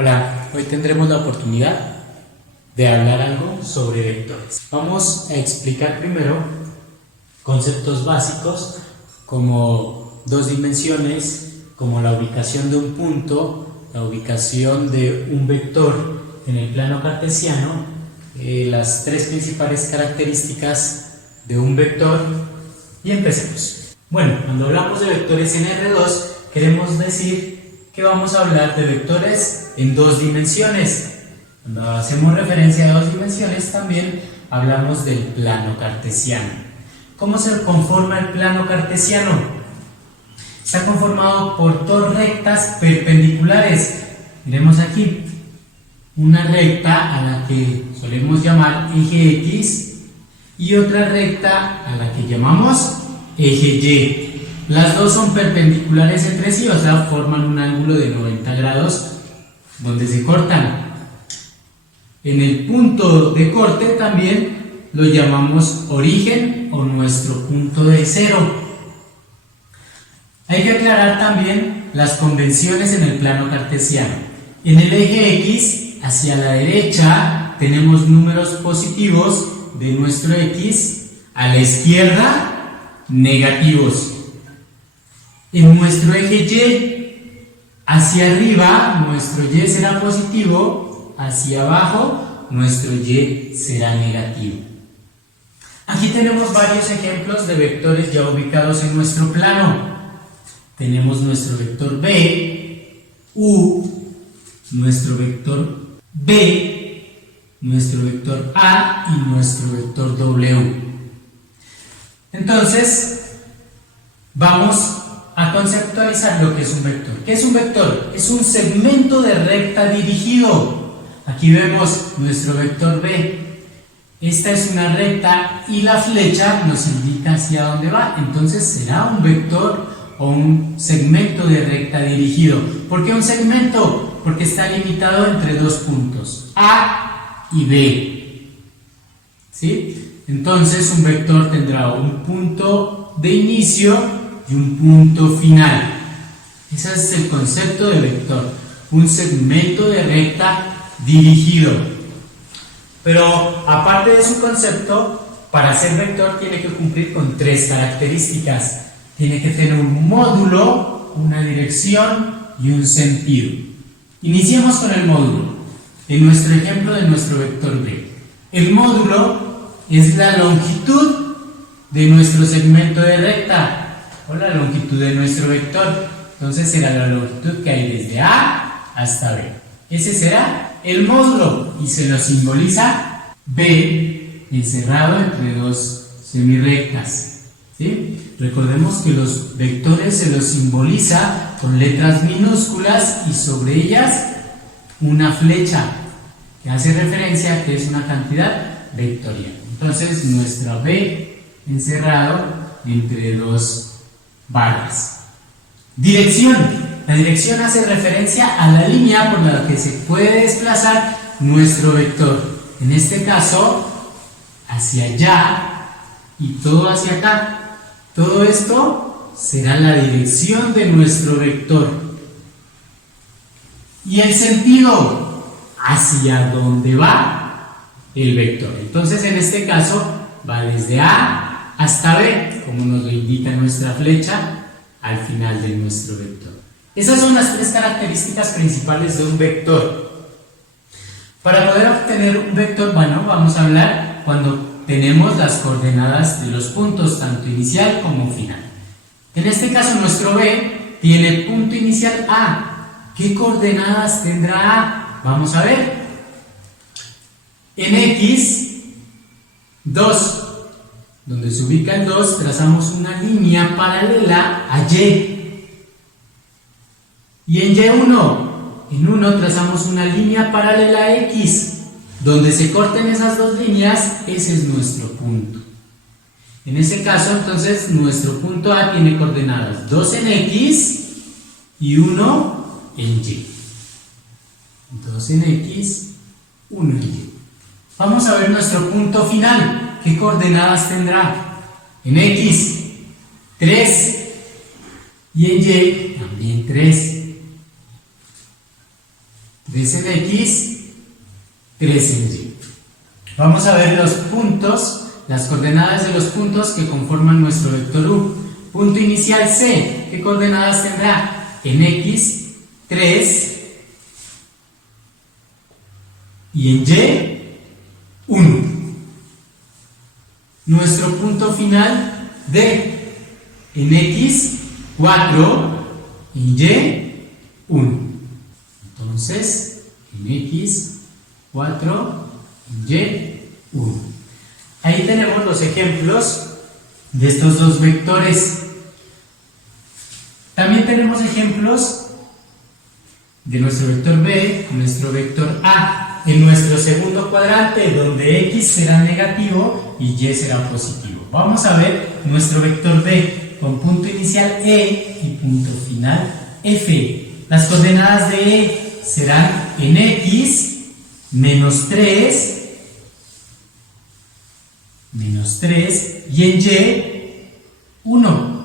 Hola, hoy tendremos la oportunidad de hablar algo sobre vectores. Vamos a explicar primero conceptos básicos como dos dimensiones, como la ubicación de un punto, la ubicación de un vector en el plano cartesiano, las tres principales características de un vector y empecemos. Bueno, cuando hablamos de vectores en R2 queremos decir que vamos a hablar de vectores en dos dimensiones. Cuando hacemos referencia a dos dimensiones también hablamos del plano cartesiano. ¿Cómo se conforma el plano cartesiano? Está conformado por dos rectas perpendiculares. Miremos aquí, una recta a la que solemos llamar eje X y otra recta a la que llamamos eje Y. Las dos son perpendiculares entre sí, o sea, forman un ángulo de 90 grados donde se cortan. En el punto de corte también lo llamamos origen o nuestro punto de cero. Hay que aclarar también las convenciones en el plano cartesiano. En el eje X, hacia la derecha, tenemos números positivos de nuestro X, a la izquierda, negativos. En nuestro eje Y, hacia arriba, nuestro Y será positivo, hacia abajo, nuestro Y será negativo. Aquí tenemos varios ejemplos de vectores ya ubicados en nuestro plano. Tenemos nuestro vector B, U, nuestro vector B, nuestro vector A y nuestro vector W. Entonces, vamos a conceptualizar lo que es un vector. ¿Qué es un vector? Es un segmento de recta dirigido. Aquí vemos nuestro vector B. Esta es una recta y la flecha nos indica hacia dónde va. Entonces será un vector o un segmento de recta dirigido. ¿Por qué un segmento? Porque está limitado entre dos puntos, A y B. ¿Sí? Entonces un vector tendrá un punto de inicio y un punto final. Ese es el concepto de vector, un segmento de recta dirigido. Pero aparte de su concepto, para ser vector tiene que cumplir con tres características. Tiene que tener un módulo, una dirección y un sentido. Iniciemos con el módulo. En nuestro ejemplo de nuestro vector B, el módulo es la longitud de nuestro segmento de recta o la longitud de nuestro vector. Entonces será la longitud que hay desde A hasta B. Ese será el módulo y se lo simboliza B encerrado entre dos semirrectas. ¿Sí? Recordemos que los vectores se los simboliza con letras minúsculas y sobre ellas una flecha que hace referencia a que es una cantidad vectorial. Entonces nuestra B encerrado entre dos barras. Dirección. La dirección hace referencia a la línea por la que se puede desplazar nuestro vector. En este caso, hacia allá y todo hacia acá. Todo esto será la dirección de nuestro vector. Y el sentido, hacia dónde va el vector. Entonces, en este caso, va desde A hasta B, como nos lo indica nuestra flecha al final de nuestro vector. Esas son las tres características principales de un vector. Para poder obtener un vector, bueno, vamos a hablar cuando tenemos las coordenadas de los puntos, tanto inicial como final. En este caso, nuestro B tiene punto inicial A. ¿Qué coordenadas tendrá A? Vamos a ver. En X, 2. Donde se ubica el 2, trazamos una línea paralela a Y. Y en Y1, en 1 trazamos una línea paralela a X. Donde se corten esas dos líneas, ese es nuestro punto. En ese caso, entonces, nuestro punto A tiene coordenadas 2 en X y 1 en Y. 2 en X, 1 en Y. Vamos a ver nuestro punto final. ¿Qué coordenadas tendrá? En X, 3. Y en Y, también 3. 3 3 en X, 3 en Y. Vamos a ver los puntos, las coordenadas de los puntos que conforman nuestro vector U. Punto inicial C, ¿qué coordenadas tendrá? En X, 3 y en Y, 1. Nuestro punto final D, en X, 4, en Y, 1. Entonces, en X, 4, en Y, 1. Ahí tenemos los ejemplos de estos dos vectores. También tenemos ejemplos de nuestro vector B, nuestro vector A, en nuestro segundo cuadrante, donde X será negativo y Y será positivo. Vamos a ver nuestro vector B con punto inicial E y punto final F. Las coordenadas de E serán en X, -3, y en Y, 1.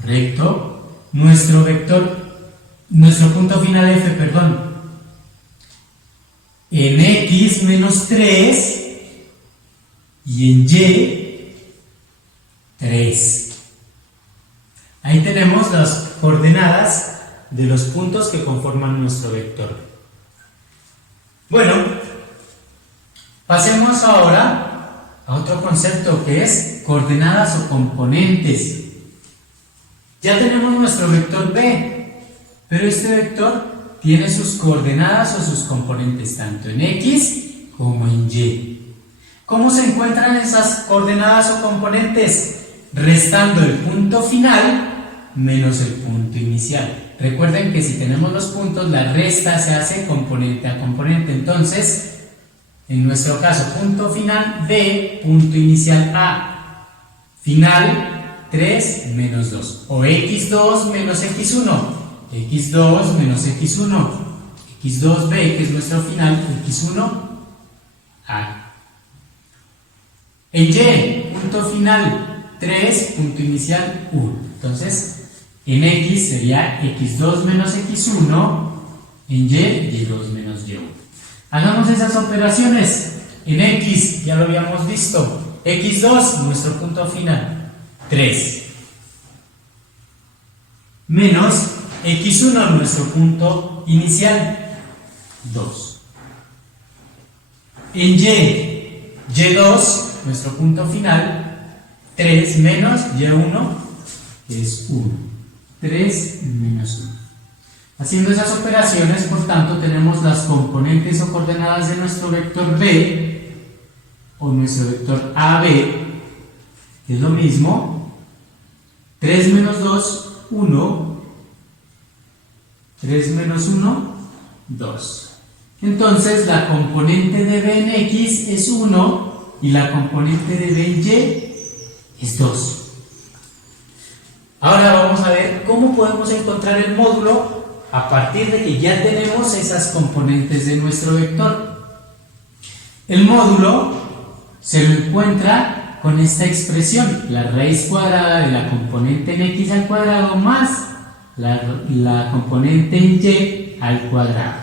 ¿Correcto? Nuestro punto final F, perdón, en X, -3 y en Y, 3. Ahí tenemos las coordenadas de los puntos que conforman nuestro vector. Bueno, pasemos ahora a otro concepto que es coordenadas o componentes. Ya tenemos nuestro vector B, pero este vector tiene sus coordenadas o sus componentes tanto en X como en Y. ¿Cómo se encuentran esas coordenadas o componentes? Restando el punto final menos el punto inicial. Recuerden que si tenemos los puntos, la resta se hace componente a componente. Entonces, en nuestro caso, punto final B, punto inicial A, final 3 menos 2, o X2 menos X1, X2 menos X1, X2B, que es nuestro final, X1 A. En Y, punto final 3, punto inicial 1. Entonces, en X sería X2 menos X1, en Y, Y2 menos Y1. Hagamos esas operaciones. En X, ya lo habíamos visto, X2, nuestro punto final, 3. Menos X1, nuestro punto inicial, 2. En Y, Y2, nuestro punto final, 3 menos Y1, que es 1. 3 menos 1. Haciendo esas operaciones, por tanto, tenemos las componentes o coordenadas de nuestro vector B o nuestro vector AB, que es lo mismo. 3 menos 2, 1. 3 menos 1, 2. Entonces, la componente de B en X es 1 y la componente de B en Y es 2. Ahora vamos a ver cómo podemos encontrar el módulo a partir de que ya tenemos esas componentes de nuestro vector. El módulo se lo encuentra con esta expresión, la raíz cuadrada de la componente en X al cuadrado más la componente en Y al cuadrado.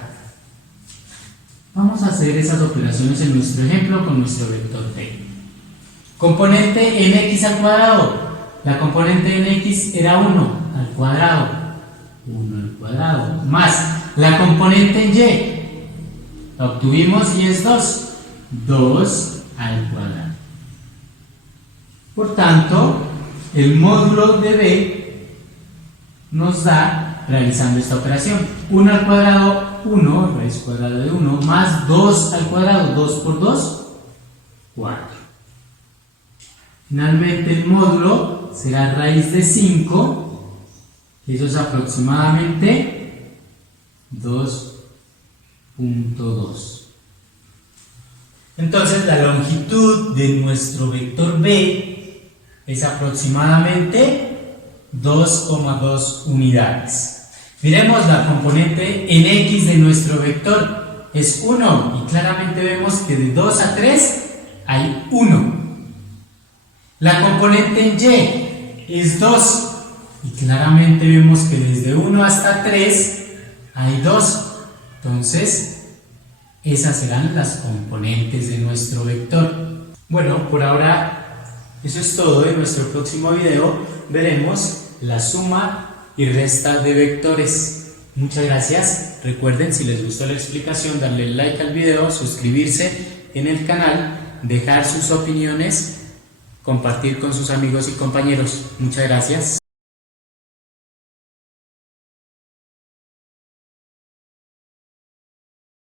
Vamos a hacer esas operaciones en nuestro ejemplo con nuestro vector B. Componente en X al cuadrado. La componente en X era 1 al cuadrado. 1 al cuadrado. Más la componente en Y. La obtuvimos y es 2. 2 al cuadrado. Por tanto, el módulo de B nos da, realizando esta operación, 1 al cuadrado, 1, raíz cuadrada de 1, más 2 al cuadrado, 2 por 2, 4. Finalmente el módulo será raíz de 5, eso es aproximadamente 2.2. Entonces la longitud de nuestro vector B es aproximadamente 2,2 unidades. Miremos la componente en X de nuestro vector, es 1 y claramente vemos que de 2 a 3 hay 1. La componente en Y es 2 y claramente vemos que desde 1 hasta 3 hay 2. Entonces, esas serán las componentes de nuestro vector. Bueno, por ahora eso es todo. En nuestro próximo video veremos la suma y resta de vectores. Muchas gracias. Recuerden, si les gustó la explicación, darle like al video, suscribirse en el canal, dejar sus opiniones, compartir con sus amigos y compañeros. Muchas gracias.